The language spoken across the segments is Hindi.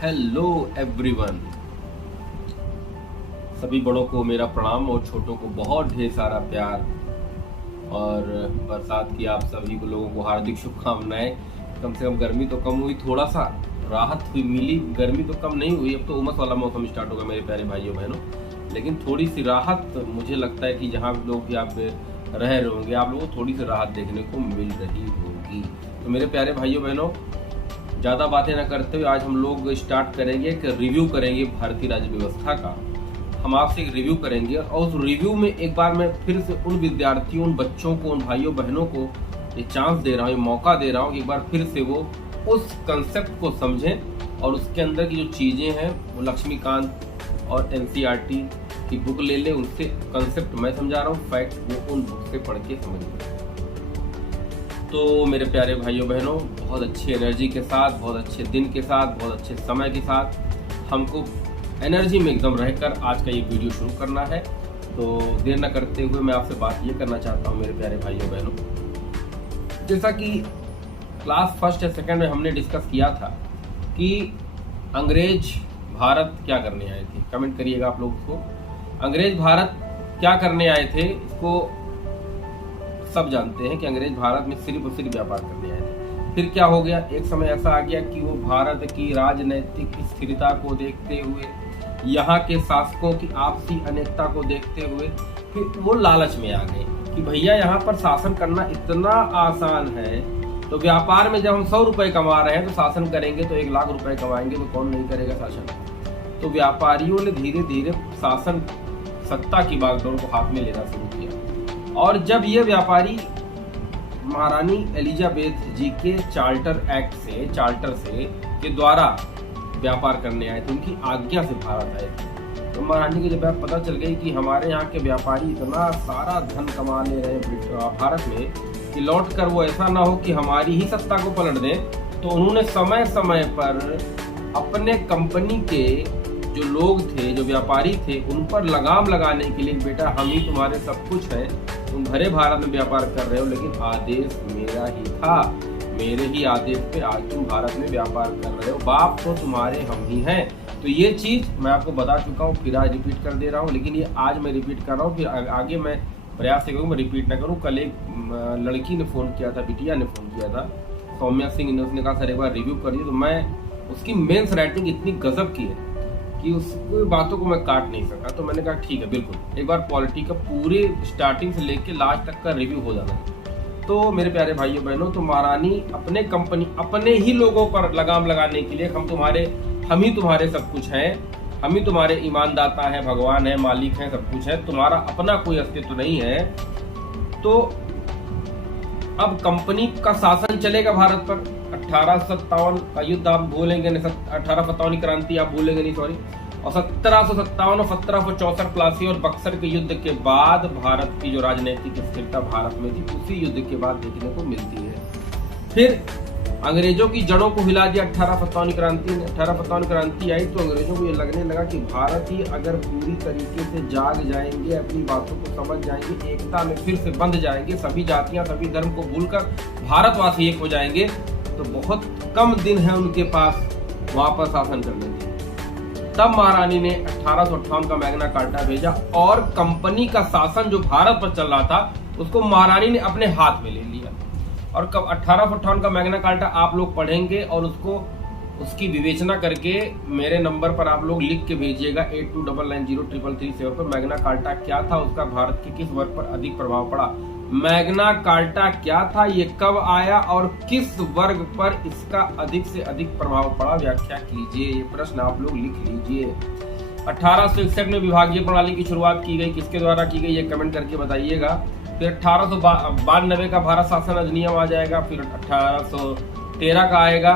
Hello everyone. सभी बड़ों को मेरा प्रणाम और छोटों को बहुत ढेर सारा प्यार और बरसात की आप सभी को लोगों को हार्दिक शुभकामनाएं। कम से कम गर्मी तो कम हुई, थोड़ा सा राहत हुई मिली। गर्मी तो कम नहीं हुई, अब तो उमस वाला मौसम स्टार्ट होगा मेरे प्यारे भाइयों बहनों, लेकिन थोड़ी सी राहत मुझे लगता है कि जहाँ लोग यहाँ पे रह रहे होंगे आप लोगों को थोड़ी सी राहत देखने को मिल रही होगी। तो मेरे प्यारे भाइयों बहनों, ज़्यादा बातें ना करते हुए आज हम लोग स्टार्ट करेंगे कि रिव्यू करेंगे भारतीय राज्य व्यवस्था का। हम आपसे एक रिव्यू करेंगे और उस रिव्यू में एक बार मैं फिर से उन विद्यार्थियों, उन बच्चों को, उन भाइयों बहनों को ये चांस दे रहा हूँ, ये मौका दे रहा हूँ कि एक बार फिर से वो उस कंसेप्ट को समझें और उसके अंदर की जो चीज़ें हैं वो लक्ष्मीकांत और एनसीईआरटी की बुक ले लें। उनसे कंसेप्ट मैं समझा रहा हूँ, फैक्ट वो उन बुक से पढ़ के समझ लें। तो मेरे प्यारे भाइयों बहनों, बहुत अच्छी एनर्जी के साथ, बहुत अच्छे दिन के साथ, बहुत अच्छे समय के साथ हमको एनर्जी में एकदम रहकर आज का ये वीडियो शुरू करना है। तो देर न करते हुए मैं आपसे बात ये करना चाहता हूँ मेरे प्यारे भाइयों बहनों, जैसा कि क्लास फर्स्ट या सेकंड में हमने डिस्कस किया था कि अंग्रेज भारत क्या करने आए थे। कमेंट करिएगा आप लोग उसको। अंग्रेज भारत क्या करने आए थे, इसको सब जानते हैं कि अंग्रेज भारत में सिर्फ और सिर्फ व्यापार करने आए थे। फिर क्या हो गया, एक समय ऐसा आ गया कि वो भारत की राजनैतिक स्थिरता को देखते हुए, यहाँ के शासकों की आपसी अनेकता को देखते हुए फिर वो लालच में आ गए कि भैया यहाँ पर शासन करना इतना आसान है, तो व्यापार में जब हम 100 रुपए कमा रहे हैं तो शासन करेंगे तो 1 लाख रुपए कमाएंगे तो कौन नहीं करेगा शासन। तो व्यापारियों ने धीरे धीरे शासन सत्ता की बागडोर को हाथ में लेना शुरू किया। और जब ये व्यापारी महारानी एलिजाबेथ जी के चार्टर से के द्वारा व्यापार करने आए थे, उनकी आज्ञा से भारत आए थे, तो महारानी को जब पता चल गई कि हमारे यहाँ के व्यापारी इतना सारा धन कमा ले रहे भारत में कि लौट कर वो ऐसा ना हो कि हमारी ही सत्ता को पलट दें, तो उन्होंने समय समय पर अपने कंपनी के जो लोग थे, जो व्यापारी थे, उन पर लगाम लगाने के लिए, बेटा हम ही तुम्हारे सब कुछ है, तुम भरे भारत में व्यापार कर रहे हो, लेकिन आदेश मेरा ही था, मेरे ही आदेश पे आज तुम भारत में व्यापार कर रहे हो, बाप तो तुम्हारे हम ही हैं। तो ये चीज मैं आपको बता चुका हूँ, फिर आज रिपीट कर दे रहा हूँ, लेकिन ये आज मैं रिपीट कर रहा हूँ, फिर आगे मैं प्रयास करूँ मैं रिपीट ना करूँ। कल एक लड़की ने फोन किया था, बिटिया ने फोन किया था, सौम्या सिंह ने, उसने कहा सर एक बार रिव्यू करिए, तो मैं उसकी मेंस राइटिंग इतनी गजब की है कि उसकी बातों को मैं काट नहीं सका। तो मैंने कहा ठीक है, बिल्कुल एक बार पॉलिटी का पूरे स्टार्टिंग से लेके लास्ट तक का रिव्यू हो जाना है। तो मेरे प्यारे भाइयों बहनों, तो महारानी अपने कंपनी, अपने ही लोगों पर लगाम लगाने के लिए, हम ही तुम्हारे सब कुछ हैं, हम ही तुम्हारे ईमानदाता है, भगवान है, मालिक है, सब कुछ है, तुम्हारा अपना कोई अस्तित्व नहीं है। तो अब कंपनी का शासन चलेगा भारत पर। 1857 का युद्ध आप भूलेंगे नहीं, 1857 की क्रांति आप भूलेंगे नहीं, सॉरी, और 1757 और 1764 प्लासी और बक्सर के युद्ध के बाद भारत की जो राजनीतिक स्थिरता भारत में थी, उसी युद्ध के बाद देखने को मिलती है। फिर अंग्रेजों की जड़ों को हिला दिया 1857 क्रांति ने। 1857 क्रांति आई तो अंग्रेजों को ये लगने लगा कि भारत ही अगर पूरी तरीके से जाग जाएंगे, अपनी बातों को समझ जाएंगे, एकता में फिर से बंध जाएंगे, सभी जातियां, सभी धर्म को भूलकर भारतवासी एक हो जाएंगे, तो बहुत कम दिन है उनके पास वहां पर शासन करने के। तब महारानी ने 1858 का मैग्ना कार्टा भेजा और कंपनी का शासन जो भारत पर चल रहा था उसको महारानी ने अपने हाथ में ले लिया। और कब 1858 का मैग्ना कार्टा आप लोग पढ़ेंगे और उसकी विवेचना करके मेरे नंबर पर आप लोग लिख के भेजिएगा 82990333 पर। मैग्ना कार्टा क्या था, उसका भारत के किस वर्ग पर अधिक प्रभाव पड़ा, मैग्ना कार्टा क्या था, ये कब आया और किस वर्ग पर इसका अधिक से अधिक प्रभाव पड़ा, व्याख्या कीजिए। ये प्रश्न आप लोग लिख लीजिए। 1861 में विभागीय प्रणाली की शुरुआत की गई, किसके द्वारा की गई ये कमेंट करके बताइएगा। फिर 1892 का भारत शासन अधिनियम आ जाएगा, फिर 1813 का आएगा,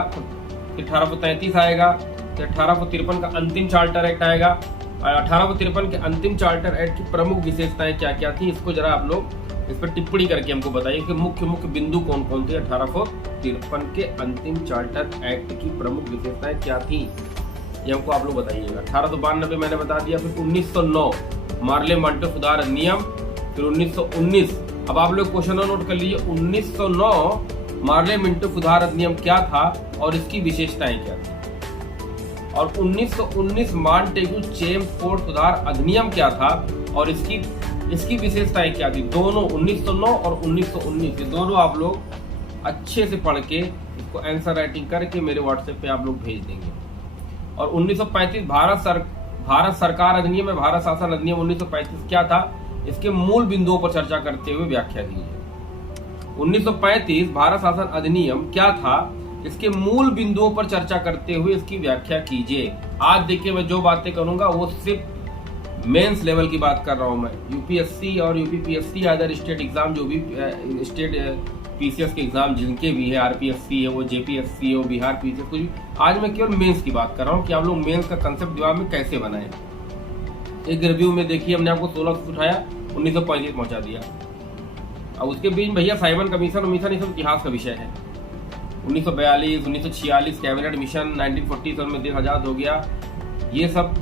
फिर 1833 आएगा, फिर 1853 का अंतिम चार्टर एक्ट आएगा। 1853 के अंतिम चार्टर एक्ट की प्रमुख विशेषताएं क्या क्या थी, इसको जरा आप लोग इस पर टिप्पणी करके हमको बताइए कि मुख्य बिंदु कौन कौन थे। 1853 के अंतिम चार्टर एक्ट की प्रमुख विशेषताएं क्या थी, ये हमको आप लोग बताइएगा। 1892 मैंने बता दिया। फिर 1909 मार्ले मांटो सुधार अधिनियम, फिर 1919, अब आप लोग क्वेश्चन नोट कर लीजिए, 1909 मार्ले मिंटो सुधार अधिनियम क्या था और इसकी विशेषताएं क्या थी। और 1919 मॉन्टेगू चेम्सफोर्ड सुधार अधिनियम क्या था और इसकी विशेषताएं क्या थी। दोनों 1909 और 1919 ये दोनों आप लोग अच्छे से पढ़ के इसको आंसर राइटिंग करके मेरे व्हाट्सएप पे आप लोग भेज देंगे। और 1935 भारत सरकार अधिनियम है, भारत शासन अधिनियम 1935 क्या था, इसके मूल बिंदुओं पर चर्चा करते हुए व्याख्या दीजिए। 1935 भारत शासन अधिनियम क्या था, इसके मूल बिंदुओं पर चर्चा करते हुए इसकी व्याख्या कीजिए। आज देखिए मैं जो बातें करूंगा वो सिर्फ मेंस लेवल की बात कर रहा हूं मैं। यूपीएससी और यूपीपीएससी अदर स्टेट एग्जाम जो भी स्टेट पीसीएस के एग्जाम जिनके भी है, आरपीएससी है वो, जेपीएससी है वो, बिहार पीसीएस कुछ भी, आज मैं केवल मेंस की बात कर रहा हूँ कि आप लोग मेंस का कंसेप्ट दिमाग में कैसे बनाएं। एक रिव्यू में देखिए हमने आपको 16 से उठाया 1935 पहुंचा दिया। अब उसके बीच भैया साइमन कमीशन ये सब इतिहास का विषय है। 1942, 1946 कैबिनेट मिशन, 1947 में देश आजाद हो गया, ये सब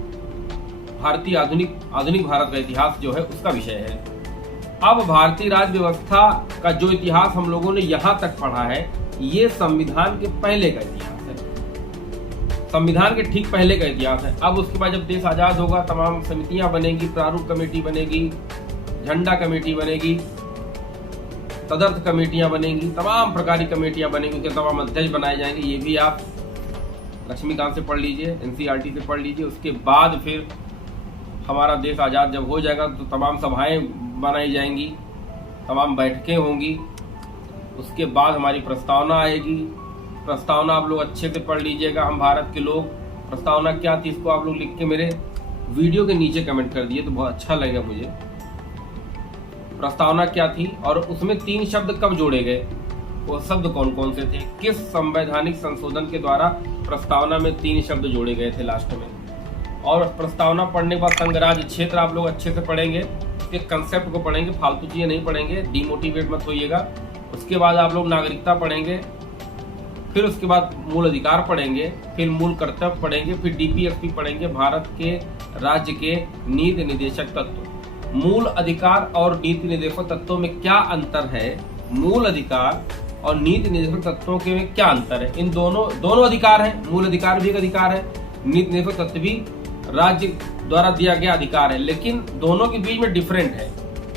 भारतीय आधुनिक भारत का इतिहास जो है उसका विषय है। अब भारतीय राज्य व्यवस्था का जो इतिहास हम लोगों ने यहाँ तक पढ़ा है ये संविधान के पहले का इतिहास है, संविधान के ठीक पहले का इतिहास है। अब उसके बाद जब देश आजाद होगा तमाम समितियां बनेगी, प्रारूप कमेटी बनेगी, झंडा कमेटी बनेगी, तदर्थ कमेटियां बनेंगी, तमाम प्रकार की कमेटियां बनेंगी, उसके तमाम अध्यक्ष बनाए जाएंगे। ये भी आप लक्ष्मीकांत से पढ़ लीजिए, एनसीईआरटी से पढ़ लीजिए। उसके बाद फिर हमारा देश आजाद जब हो जाएगा तो तमाम सभाएं बनाई जाएंगी, तमाम बैठकें होंगी। उसके बाद हमारी प्रस्तावना आएगी। प्रस्तावना आप लोग अच्छे से पढ़ लीजिएगा। हम भारत के लोग, प्रस्तावना क्या थी इसको आप लोग लिख के मेरे वीडियो के नीचे कमेंट कर दिए तो बहुत अच्छा लगेगा मुझे। प्रस्तावना क्या थी और उसमें 3 शब्द कब जोड़े गए, वो शब्द कौन कौन से थे, किस संवैधानिक संशोधन के द्वारा प्रस्तावना में 3 शब्द जोड़े गए थे लास्ट में। और प्रस्तावना पढ़ने के बाद संघ राज्य क्षेत्र आप लोग अच्छे से पढ़ेंगे, उसके कंसेप्ट को पढ़ेंगे, फालतू चीजें नहीं पढ़ेंगे, डिमोटिवेट मत होइएगा। उसके बाद आप लोग नागरिकता पढ़ेंगे, फिर उसके बाद मूल अधिकार पढ़ेंगे, फिर मूल कर्तव्य पढ़ेंगे, फिर डीपीएसपी पढ़ेंगे, भारत के राज्य के नीति निर्देशक तत्व। मूल अधिकार और नीति निर्देशक तत्वों में क्या अंतर है, मूल अधिकार और नीति निर्देशक तत्वों के में क्या अंतर है। इन दोनों अधिकार है, मूल अधिकार भी एक अधिकार है, नीति निर्देशक तत्व भी राज्य द्वारा दिया गया अधिकार है, लेकिन दोनों के बीच में डिफरेंट है,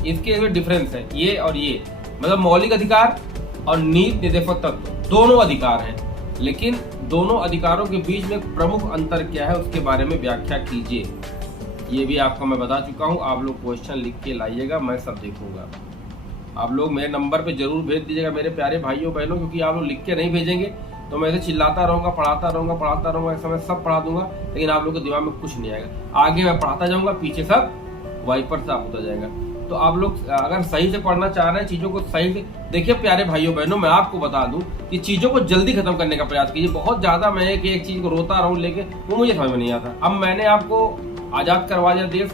इसके डिफरेंस है ये और ये, मतलब मौलिक अधिकार और नीति निर्देशक तत्व दोनों अधिकार हैं, लेकिन दोनों अधिकारों के बीच में प्रमुख अंतर क्या है उसके बारे में व्याख्या कीजिए। ये भी आपको मैं बता चुका हूँ। आप लोग क्वेश्चन लिख के लाइएगा, मैं सब देखूंगा। आप लोग मेरे नंबर पे जरूर भेज दीजिएगा मेरे प्यारे भाइयों बहनों, क्योंकि आप लोग लिख के नहीं भेजेंगे तो मैं ऐसे चिल्लाता रहूंगा, पढ़ाता रहूंगा, ऐसा मैं सब पढ़ा दूंगा, लेकिन आप लोगों के दिमाग में कुछ नहीं आएगा। आगे मैं पढ़ाता जाऊंगा, पीछे सब वाइपर साफ होता जाएगा। तो आप लोग अगर सही से पढ़ना चाह रहे हैं, चीजों को सही से देखिए प्यारे भाइयों बहनों, मैं आपको बता दूं कि चीजों को जल्दी खत्म करने का प्रयास कीजिए। बहुत ज्यादा मैं एक चीज को रोता रहूं लेके वो मुझे समझ में नहीं आता। अब मैंने आपको आजाद करवा दिया देश,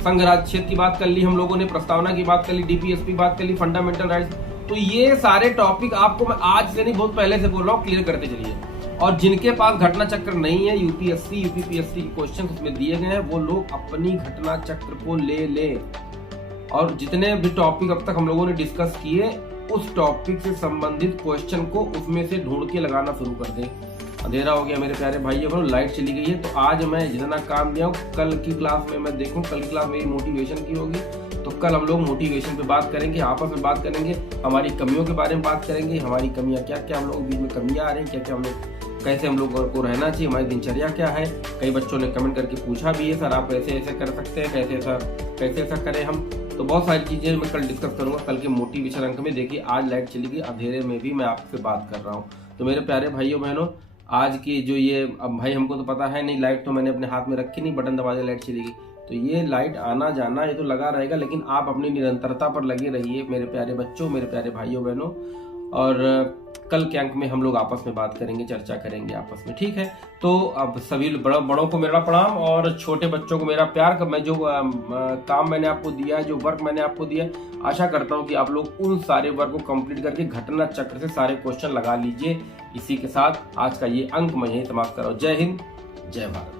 संघ राज्य क्षेत्र की बात कर ली हम लोगों ने, प्रस्तावना की बात कर ली, डीपीएसपी बात कर ली, फंडामेंटल राइट्स, तो ये सारे टॉपिक आपको मैं आज से नहीं बहुत पहले से बोल रहा हूँ, क्लियर करते चलिए। और जिनके पास घटना चक्र नहीं है, यूपीएससी यूपीपीएससी क्वेश्चन उसमें दिए गए हैं, वो लोग अपनी घटना चक्र को ले और जितने भी टॉपिक अब तक हम लोगों ने डिस्कस किए उस टॉपिक से संबंधित क्वेश्चन को उसमें से ढूंढ के लगाना शुरू कर दें। अंधेरा हो गया मेरे प्यारे भाइयों बहनों, लाइट चली गई है, तो आज मैं जितना काम दिया हूँ कल की क्लास में मैं देखूँ, कल की क्लास मेरी मोटिवेशन की होगी, तो कल हम लोग मोटिवेशन पे बात करेंगे, आपस में बात करेंगे, हमारी कमियों के बारे में बात करेंगे, हमारी कमियां क्या क्या, हम लोगों के बीच में कमियां आ रही हैं, क्या क्या हम लोग, कैसे हम लोग को रहना चाहिए, हमारी दिनचर्या क्या है। कई बच्चों ने कमेंट करके पूछा भी है, सर आप ऐसे ऐसे कर सकते हैं, कैसे ऐसा करें हम, तो बहुत सारी चीजें मैं कल डिस्कस करूंगा कल के मोटिवेशन अंक में। देखिए आज लाइट चली गई, अंधेरे में भी मैं आपसे बात कर रहा हूँ। तो मेरे प्यारे भाइयों बहनों, आज की जो ये, अब भाई हमको तो पता है नहीं, लाइट तो मैंने अपने हाथ में रखी नहीं, बटन दबा दिया लाइट चली गई, तो ये लाइट आना जाना ये तो लगा रहेगा, लेकिन आप अपनी निरंतरता पर लगे रहिए मेरे प्यारे बच्चों, मेरे प्यारे भाइयों बहनों। और कल के अंक में हम लोग आपस में बात करेंगे, चर्चा करेंगे आपस में, ठीक है। तो अब सभी बड़ों को मेरा प्रणाम और छोटे बच्चों को मेरा प्यार। मैं जो काम मैंने आपको दिया है, जो वर्क मैंने आपको दिया है, आशा करता हूं कि आप लोग उन सारे वर्क को कंप्लीट करके घटना चक्र से सारे क्वेश्चन लगा लीजिए। इसी के साथ आज का ये अंक मैं यही समाप्त कर रहा हूं। जय हिंद, जय भारत।